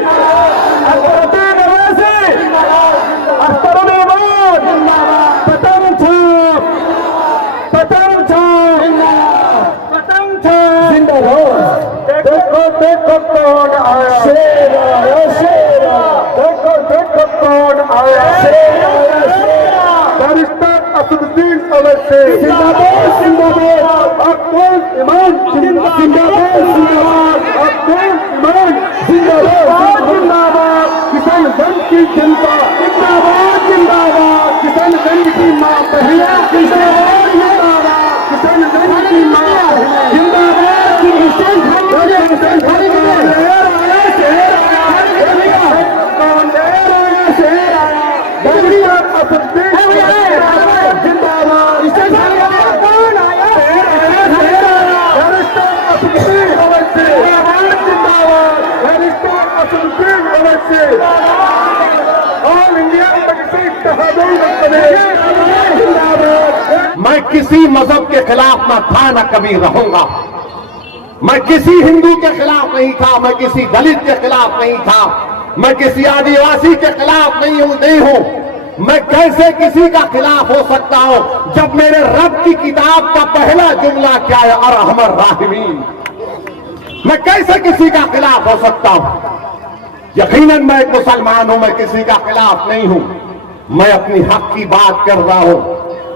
अकबरुद्दीन अवैसी, अख्तरुल ईमान, पतंग छाप, पतंग छाप, पतंग छाप जिंदाबाद। देखो देखो कौन आया, शेर आया, शेर आया, देखो देखो कौन आया, शेर आया, शेर आया। बैरिस्टर असदुद्दीन अवैसी जिंदाबाद, जिंदाबाद। अब्दुल ईमान जिंदाबाद, जिंदाबाद। अब्दुल ईमान जिंदाबाद, जिंदाबाद। किशनगंज की जनता जिंदाबाद, जिंदाबाद। किशनगंज की मां बहनियां जिंदाबाद, जिंदाबाद। किशनगंज की मां जिंदाबाद। मैं किसी मजहब के खिलाफ न था न कभी रहूंगा। मैं किसी हिंदू के खिलाफ नहीं था, मैं किसी दलित के खिलाफ नहीं था, मैं किसी आदिवासी के खिलाफ नहीं हूं। मैं कैसे किसी का खिलाफ हो सकता हूं जब मेरे रब की किताब का पहला जुमला क्या है, अरहमर राहिमीन। मैं कैसे किसी का खिलाफ हो सकता हूं? यकीनन मैं एक मुसलमान हूं, मैं किसी का खिलाफ नहीं हूं। मैं अपनी हक की बात कर रहा हूं,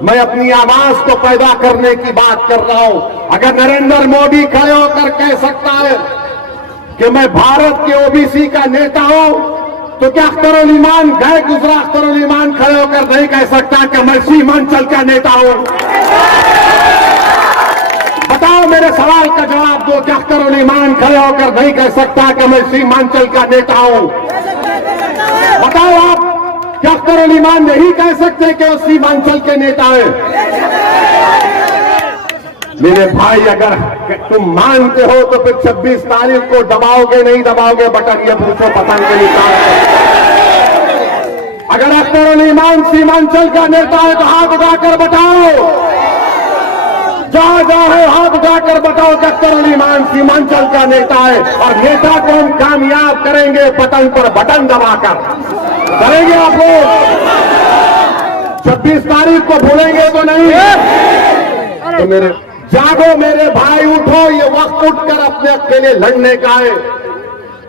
मैं अपनी आवाज को पैदा करने की बात कर रहा हूं। अगर नरेंद्र मोदी खड़े होकर कह सकता है कि मैं भारत के ओबीसी का नेता हूं, तो क्या अख्तरुल ईमान गए गुजरा अख्तरुल ईमान खड़े होकर नहीं कह सकता कि मैं सीमांचल का नेता हूं? बताओ, मेरे सवाल का जवाब दो। क्या अख्तरुल ईमान खड़े होकर नहीं कह सकता कि मैं सीमांचल का नेता हूं? बताओ आप, क्या अख्तरुल ईमान नहीं कह सकते कि वो सीमांचल के नेता है? मेरे भाई, अगर तुम मानते हो तो फिर 26 तारीख को दबाओगे नहीं दबाओगे बटन, ये पूछो पतंग के निकाल। अगर अख्तरुल ईमान सीमांचल का नेता है तो हाथ उठाकर बताओ, जहां जहां है हाथ उठाकर बताओ कि अख्तरुल ईमान सीमांचल का नेता है। और नेता को हम कामयाब करेंगे पतंग पर बटन दबाकर। करेंगे आप लोग? 26 तारीख को भूलेंगे तो नहीं? तो मेरे जागो मेरे भाई, उठो। ये वक्त उठकर अपने अकेले लड़ने का है।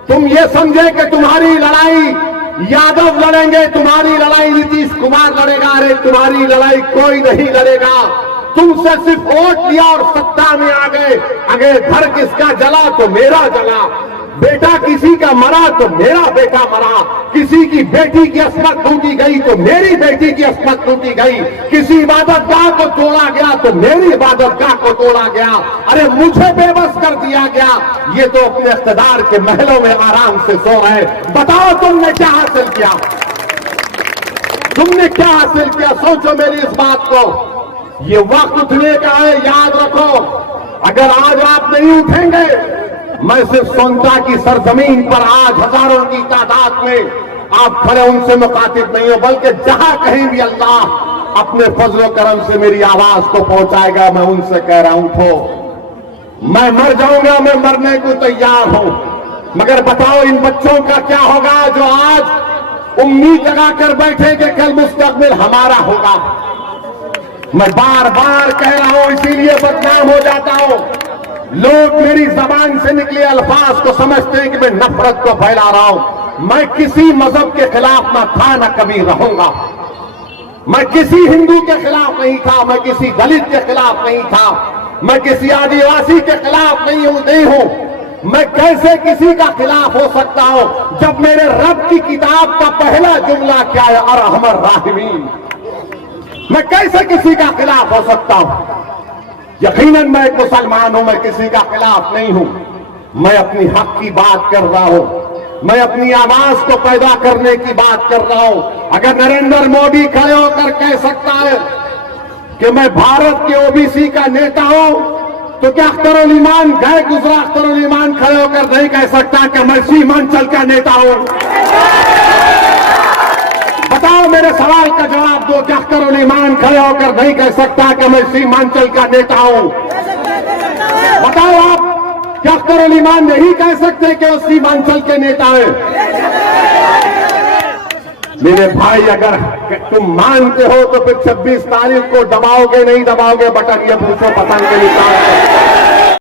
तुम ये समझे कि तुम्हारी लड़ाई यादव लड़ेंगे, तुम्हारी लड़ाई नीतीश कुमार लड़ेगा। अरे तुम्हारी लड़ाई कोई नहीं लड़ेगा। तुमसे सिर्फ वोट लिया और सत्ता में आ गए। अगर घर किसका जला तो मेरा जला, बेटा किसी का मरा तो मेरा बेटा मरा, किसी की बेटी की अस्मत टूटी गई तो मेरी बेटी की अस्मत टूटी गई, किसी इबादतगाह को तोड़ा गया तो मेरी इबादतगाह को तोड़ा गया। अरे मुझे बेबस कर दिया गया। ये तो अपने इख्तिदार के महलों में आराम से सो रहे। बताओ तुमने क्या हासिल किया? तुमने क्या हासिल किया? सोचो मेरी इस बात को। ये वक्त उठने का है, याद रखो। अगर आज आप नहीं उठेंगे, मैं सिर्फ सोनता की सरजमीन पर आज हजारों की तादाद में आप खड़े उनसे मुखातिब नहीं हो, बल्कि जहां कहीं भी अल्लाह अपने फजल करम से मेरी आवाज को पहुंचाएगा, मैं उनसे कह रहा हूं उठो। मैं मर जाऊंगा, मैं मरने को तैयार हूं, मगर बताओ इन बच्चों का क्या होगा जो आज उम्मीद लगाकर बैठे कि कल मुस्तकबिल हमारा होगा। मैं बार बार कह रहा हूं, इसीलिए बदनाम हो जाता हूं। लोग मेरी जबान से निकले अल्फाज को समझते हैं कि मैं नफरत को फैला रहा हूं। मैं किसी मजहब के खिलाफ न था न कभी रहूंगा। मैं किसी हिंदू के खिलाफ नहीं था, मैं किसी दलित के खिलाफ नहीं था, मैं किसी आदिवासी के खिलाफ नहीं हूं। मैं कैसे किसी का खिलाफ हो सकता हूं जब मेरे रब की किताब का पहला जुमला क्या है, अरहमर राहिमीन। मैं कैसे किसी का खिलाफ हो सकता हूं? यकीनन मैं एक मुसलमान हूं, मैं किसी का खिलाफ नहीं हूं। मैं अपनी हक की बात कर रहा हूं, मैं अपनी आवाज को पैदा करने की बात कर रहा हूं। अगर नरेंद्र मोदी खड़े होकर कह सकता है कि मैं भारत के ओबीसी का नेता हूं, तो क्या अख्तरुल ईमान गए गुजरा अख्तरुल ईमान खड़े होकर नहीं कह सकता कि मैं सीमांचल का नेता हूं? बताओ, मेरे सवाल का जवाब दो। क्या अख्तरुल ईमान खड़े होकर नहीं कह सकता कि मैं सीमांचल का नेता हूं? बताओ आप, क्या अख्तरुल ईमान नहीं कह सकते कि वो सीमांचल के नेता है? मेरे भाई, अगर तुम मानते हो तो फिर 26 तारीख को दबाओगे नहीं दबाओगे बटन, ये पूछो पतंग के निशान।